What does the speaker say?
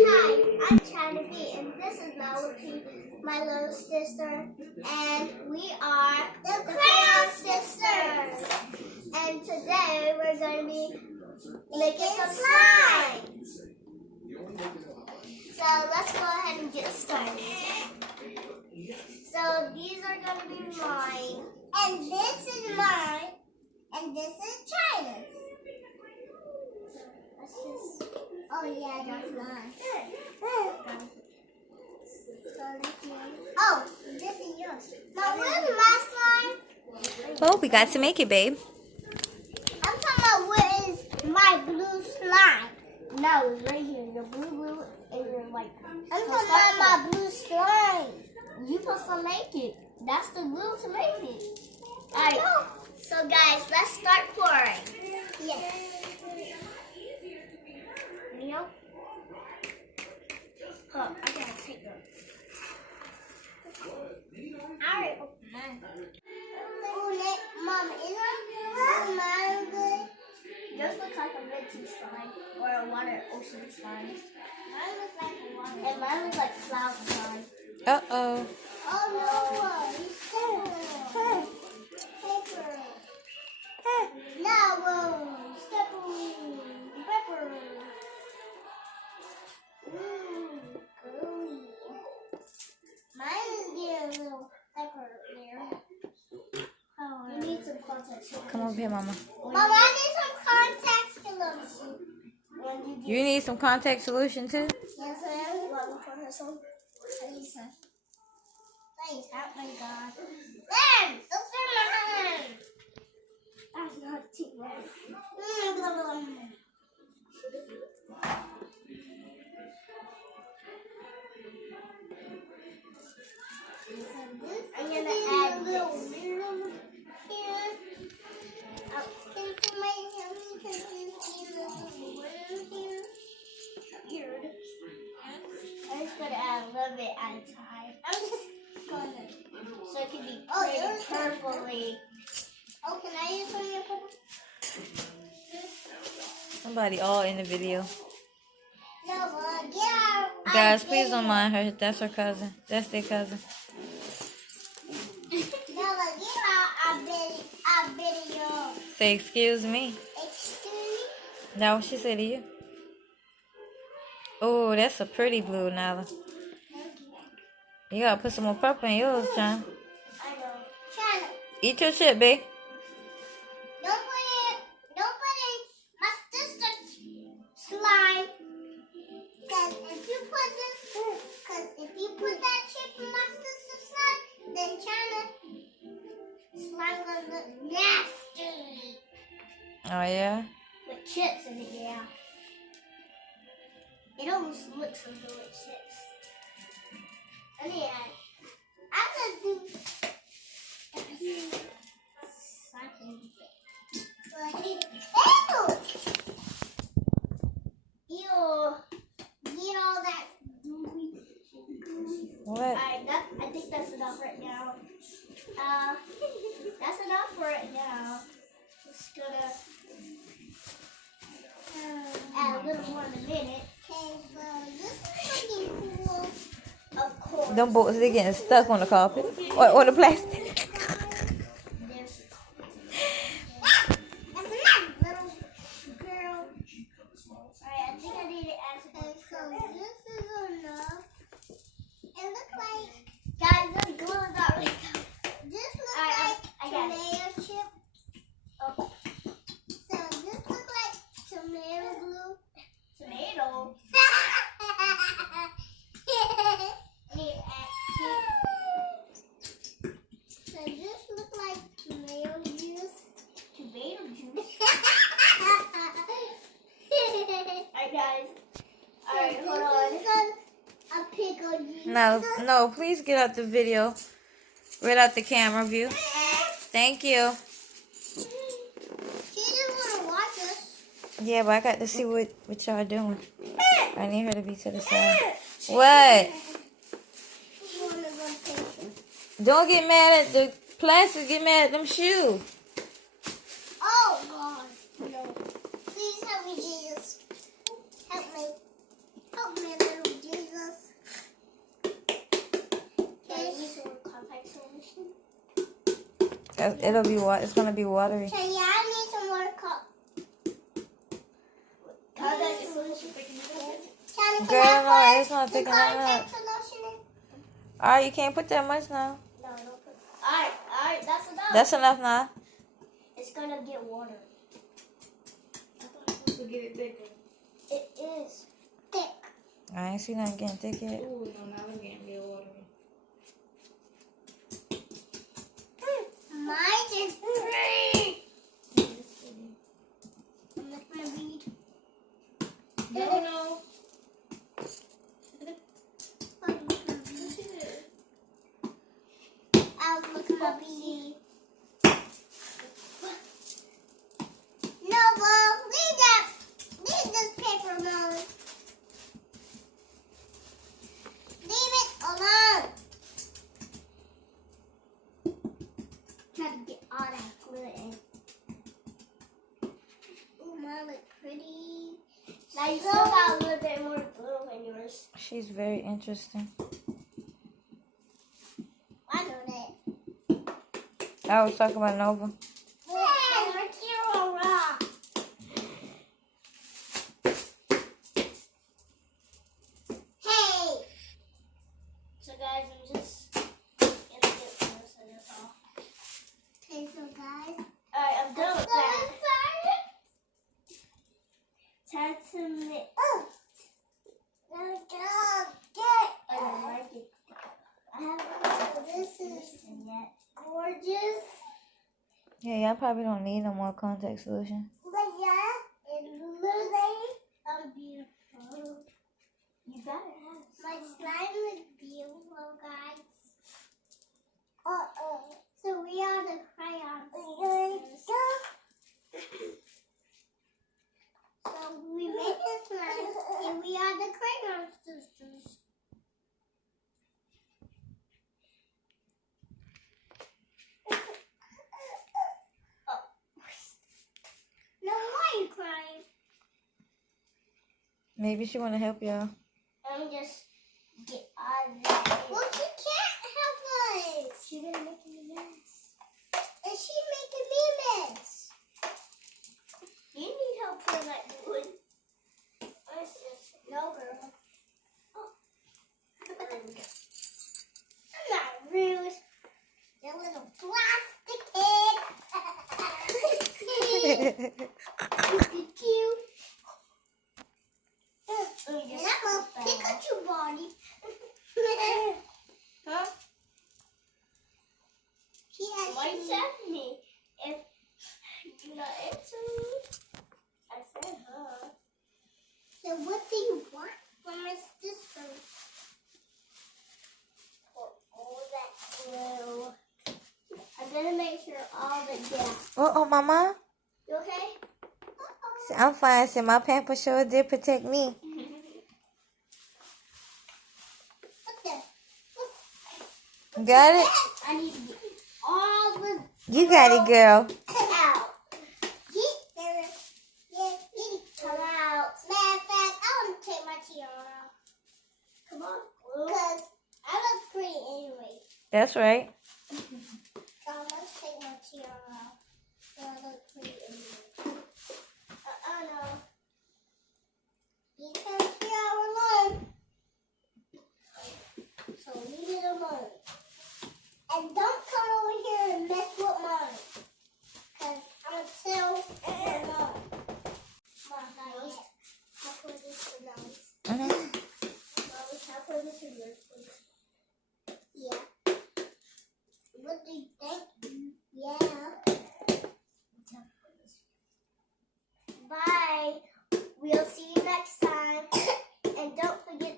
Hi, I'm ChynaB, and this is NylaP, my little sister, and we are the Crayon Sisters. And today we're going to be making some slime. So let's go ahead and get started. So these are going to be mine, and this is mine, and this is Chyna's. Oh yeah, that's mine. Oh, this is yours. Now where's my slime? Well, we got to make it, babe. I'm talking about where is my blue slime? No, it's right here. The blue and the white. I'm talking about my blue slime. You supposed to make it. That's the glue to make it. Alright. So guys, let's start pouring. Yes. Neo? Oh, I gotta take them. Alright, open mine. Oh, Mom, isn't mine good? Yours looks like a minty slime or a water ocean slime. Mine looks like a water. And mine looks like flower slime. Uh-oh. Oh no, you step paper. No, step pepper. Gooey. Mine is getting a little pepper there. Oh, you need some context. Come over here, Mama. Mama, I need some context solution. You need some contact solution, too? Yes, I am. Want me to pour her some? I need some. Please, help my God. There! Don't spare my hand! That's not too right. I'm going to add this. Here. Into my hand. Weird. I'm just going to add a little bit at a time. I'm just going to, so it can be pretty purpley. Oh, can I use some of your purple? Somebody all in the video. No, but get out. Guys, please don't mind her. That's her cousin. That's their cousin. No, but get out our video. Say, excuse me. Excuse me? That what she said to you? Oh, that's a pretty blue, Nyla. You gotta put some more purple in yours, Chyna. I know. Chyna. Eat your chip, babe. Don't put in my sister's slime. Because if you put that chip in my sister's slime, then Chyna's slime gonna look nasty. Oh, yeah? With chips in it, yeah. It almost looks like the with chips. And yeah, I'm gonna do something. Ew! Get all that gooey. What? Alright, I think that's enough right now. That's enough for right now. Just gonna add a little more in a minute. Okay, so this is looking cool. Of course. Them bolts, they getting stuck on the carpet. Or on the plastic. No, please get out the video. Right out the camera view. Thank you. She didn't want to watch us. Yeah, but I got to see what y'all doing. I need her to be to the side. What? Don't get mad at the plastic. Get mad at them shoes. Oh, God. No. Please help me, Jesus. Help me. Help me, it'll be it's gonna be watery. Okay, yeah, I need some more Girl, no, it's not taking that much. Alright, you can't put that much now. No, don't put. Alright, that's enough. That's enough now. It's gonna get water. I thought I was supposed to get it bigger. It is thick. I ain't seen nothing getting thick yet. Ooh, no, now it's getting real watery. Mine is green. I'm not gonna read. No. I was looking up E. No, well, leave that. Leave this paper alone. Leave it alone. Try to get all that glue in. Oh, mine look pretty. Now you still got a little bit more glue in yours. She's very interesting. I know that. I was talking about Nova. Hey, we're zero rock. Hey. So guys, I'm just gonna get this and that's all. Okay, so guys. Alright, I'm done with that. Time to mix. I don't like it. I haven't. This is gorgeous. Yeah, y'all probably don't need no more contact solution. But yeah, it looks beautiful. You better have my slime is beautiful, guys. So we are the CrayonSisters. So we made this slime, and we are the CrayonSisters. No, why are you crying? Maybe she want to help y'all. I'm just get out of there. Well, she can't help us. She's gonna make me a mess. And she's making me a mess. You need help with that doing. No, girl. Oh. I'm not rude. You little plastic kid. Look at you. And I'm a Pikachu body. Huh? She has why you said me? If you're not answering me, I said huh. So what do you want from my sister? For all that glue. I'm gonna make sure all the gas. Oh, Mama. You okay? I'm fine. See, my pamper sure did protect me. Got it? I need to get all the You got it, girl. out. Come out. Matter of fact, I want to take my tiara off. Come on, because I look pretty anyway. That's right. So let's take my tiara off. So I look pretty anyway. No. You can't tiara alone. So leave it alone. And don't come over here and mess with mine. Because I'm going to tell your mom. Mom, guys, how for this for those? Mom, how for this for yours, please? Yeah. What do you think? Yeah. Bye. We'll see you next time. And don't forget